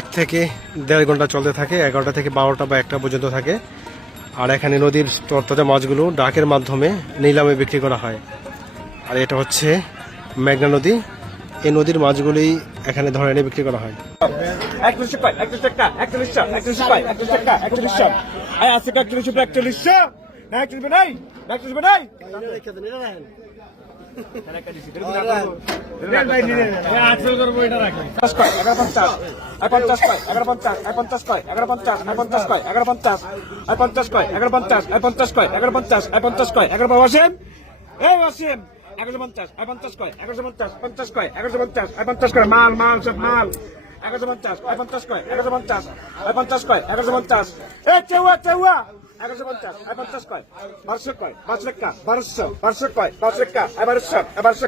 এক থেকে দেড় ঘণ্টা চলতে থাকে, এগারোটা থেকে বারোটা বা একটা পর্যন্ত থাকে। আর এখানে নদীর তরতাজা মাছগুলো ডাকের মাধ্যমে নিলামে বিক্রি করা হয়। আর এটা হচ্ছে মেঘনা নদী। এই নদীর মাছগুলি এখানে ধরে এনে বিক্রি করা হয়। একচল্লিশ এগারোশো পঞ্চাশ পঞ্চাশ কয় এগারোশো পঞ্চাশ পঞ্চাশ কয় এগারোশো পঞ্চাশ পঞ্চাশ কয় মাল মাল সব মাল এগারোশো পঞ্চাশ পঞ্চাশ কয় এগারোশো পঞ্চাশ পঞ্চাশ কয় এগারোশো পঞ্চাশ এ, চেউয়া চেউয়া। এগারোশো পঞ্চাশ আয় পঞ্চাশ কয়? বারোশো কয় বারোশো লেখা বারোশো বারোশো কয় বারোশো লেখা আয় বারোশো আয়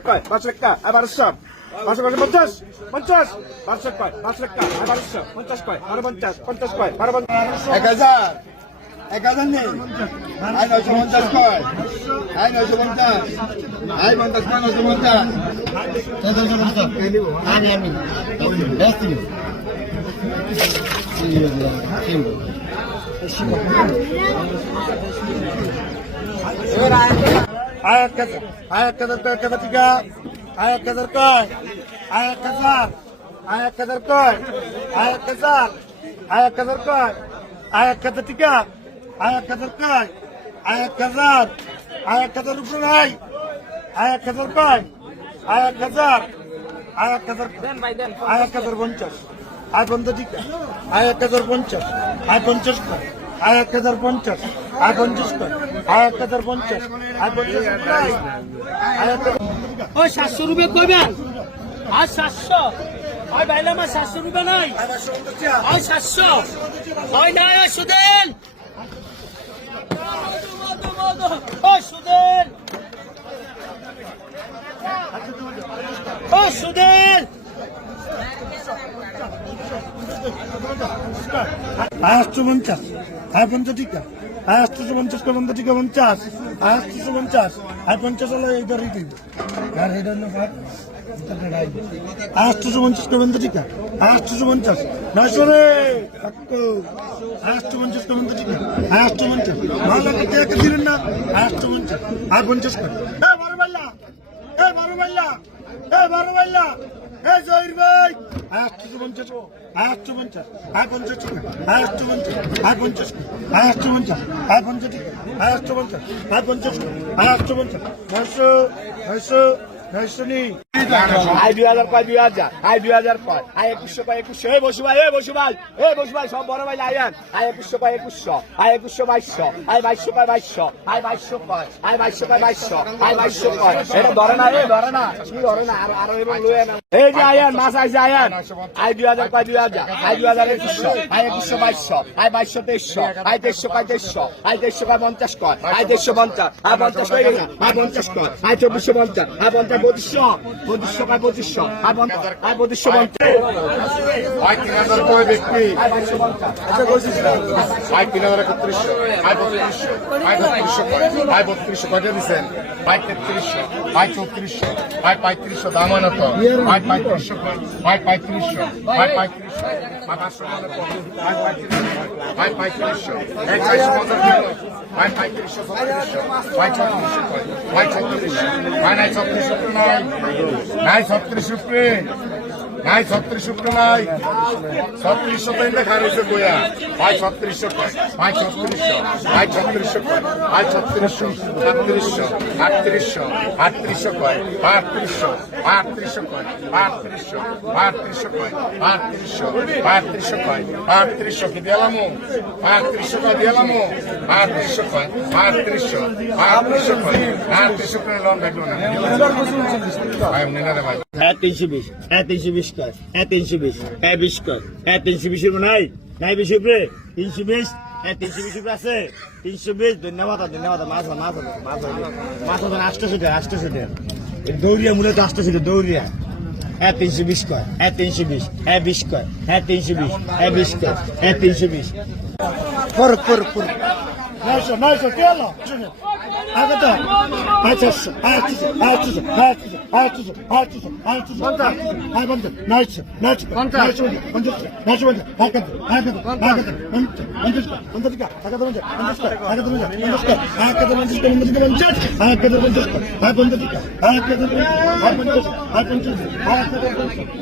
কয় বারোশো লেখা আয় বারোশো বারোশো পঞ্চাশ পঞ্চাশ, বারোশো কয় বারোশো লেখা আয় বারোশো কয়, বারো পঞ্চাশ কয়, বারো এক হাজার এক হাজার নেই। আই নয়শো পঞ্চাশ কয় আই নয়শো পঞ্চাশ আই পঞ্চাশ কয়, নয়শো পঞ্চাশ। আমি আমি আয় এক হাজার কয় এক হাজার টিকা আয় এক হাজার কয় আয় এক হাজার আয় এক হাজার কয় আয় এক হাজার আয় এক হাজার কয় আয় এক হাজার টিকা আয় এক হাজার কয় আয় এক হাজার আয় এক হাজার উপরে নাই আয় এক হাজার কয় আয় এক হাজার আয় এক হাজার আয় এক হাজার পঞ্চাশ আয় পঞ্চাশ টিকা আয় এক হাজার পঞ্চাশ আয় পঞ্চাশ কয় আয় এক হাজার পঞ্চাশ, আয় পঞ্চাশ আয় এক হাজার পঞ্চাশ, আয় পঞ্চাশ ওই সাতশো রুপয়ে কইবেন? আর সাতশো? ওই বাইলে আমার সাতশো রুপয়ে নাই। ওই সাতশো? ওই নাই, ওই সুদেন। ওই সুদেন। ওই সুদেন। আটশো পঞ্চাশ। আয় পঞ্চাশ টিকা। আয় আটশো পঞ্চাশ পঞ্চাশ টিকা পঞ্চাশ। আয় আটশো পঞ্চাশ। আয় পঞ্চাশ হলো এই ধর দিন আর এই ভাগ আটশো পঞ্চাশ পঞ্চাশ টিকা। আটশো পঞ্চাশ। নয়শো পঞ্চাশ করে টিকা। আটশো পঞ্চাশ। ভালো টাকা দিলেন না? আটশো পঞ্চাশ। পঞ্চাশ করে। বারো বাইলা এ বারো বাইলা এ বারো বাইলা এ জহির ভাই! আটশো পঞ্চাশ আটশো পঞ্চাশ আয় পঞ্চাশ আটশো পঞ্চাশ আয় পঞ্চাশ আটশো পঞ্চাশ আয় পঞ্চাশ আটশো পঞ্চাশ আয় পঞ্চাশ আটশো পঞ্চাশ নয়শো নয়শো নয়শো নেই আই দুই হাজার এ বসু ভাই আই একুশশো কয়, একুশশো। আই একুশশো বাইশশো। আই বাইশশো কয়, বাইশশো। আই বাইশশো আই বাইশশো কয়, বাইশশো। আই বাইশশো এই যে আয়ান, মাছ আইছে আয়ান। আই দুই হাজার কয়, দুই হাজার। আই দুই হাজার একুশশো। আই একুশশো বাইশশো। আই বাইশশো তেইশশো। আই তেইশশো কয়, তেইশশো। আই তেইশশো কয়, পঞ্চাশ কয়। আই তেইশশো পঞ্চাশ। আই পঞ্চাশ কয় আই পঞ্চাশ কয়। আই চব্বিশশো পঞ্চাশ। আই পঞ্চাশ, পঁচিশশো। পঁচিশশো কয় পঁচিশশো? পঞ্চাশ? আই পঁচিশশো পঞ্চাশ? বত্রিশশো? কয়টা দিচ্ছেন ভাই তেত্রিশশো? ভাই চৌত্রিশশো? ভাই পঁয়ত্রিশশো? দাম আনত ভাই পঁয়ত্রিশশো ভাই পঁয়ত্রিশশো? ভাই পঁয়ত্রিশশো? ভাই পঁয়ত্রিশশো? ভাই পঁয়ত্রিশশো? ভাই পঁয়ত্রিশশো? ভাই ছত্রিশশো? ভাই ছত্রিশশো? ভাই নাই ছত্রিশ উপরে নাই নাই ছত্রিশ উপরে নাই, ছত্রিশ উপরে নাই। ছত্রিশশো তো দেখা রয়েছে গোয়া ভাই ছত্রিশশো ভাই ছত্রিশশো ভাই ছত্রিশশো ভাই ছত্রিশশো ছত্রিশশো আটত্রিশশো আটত্রিশশো কয়। আটত্রিশশো আটত্রিশশো কয়। আটত্রিশশো আটত্রিশশো কয়। আটত্রিশশো আটত্রিশশো কয়। আটত্রিশশো কি দিলামো আটত্রিশশো কয় দিলামো আটত্রিশশো কয়। আটত্রিশশো আটত্রিশশো কয়। আটত্রিশশো করে লোন দেখল না। হ্যাঁ তিনশো বিশ। হ্যাঁ তিনশো বিশ। কর হ্যাঁ তিনশো বিশ। হ্যাঁ বিশ কর হ্যাঁ তিনশো বিশ নাই? নাই বিশ উপরে তিনশো বিশ? হ্যাঁ তিনশো বিশ উপরে আছে। তিনশো বিশ ধন্যবাদ ধন্যবাদ। মাছ মাছ মাছ। মাছ আটশো দেড় আটশো দেড় দৌড়িয়া মূলত আটশো দেড় দৌড়িয়া। হ্যাঁ তিনশো বিশ কর হ্যাঁ তিনশো বিশ। হ্যাঁ বিশ কর হ্যাঁ তিনশো বিশ। হ্যাঁ বিশ কর হ্যাঁ তিনশো বিশ। নয়শো নয়শো কে হলো কত আয় চারশো আয় চারশো আয় চারশো আয় চারশো আয় চারশো আয় চারশো আয় চারশো পঞ্চাশ আয় পঞ্চাশ নয়শো নয়শো পঞ্চাশ পঞ্চাশ নয়শো পঞ্চাশ আয় কত আয় কত আয় কত পঞ্চাশ পঞ্চাশ টাকা আয় কত পঞ্চাশ পঞ্চাশ টাকা আয় কত পঞ্চাশ পঞ্চাশ টাকা আয় কত পঞ্চাশ টাকা পঞ্চাশ টাকা পঞ্চাশ আয় কত পঞ্চাশ টাকা আয় পঞ্চাশ টাকা আয় কত আয় পঞ্চাশ আয় পঞ্চাশ আয় কত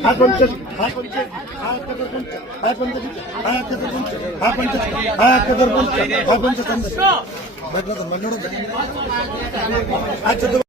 আয় পঞ্চাশ আয় পঞ্চাশ আয় কত পঞ্চাশ আয় পঞ্চাশ আয় কত পঞ্চাশ আয় পঞ্চাশ আয় কত পঞ্চাশ আয় পঞ্চাশ পঞ্চাশ আচ্ছা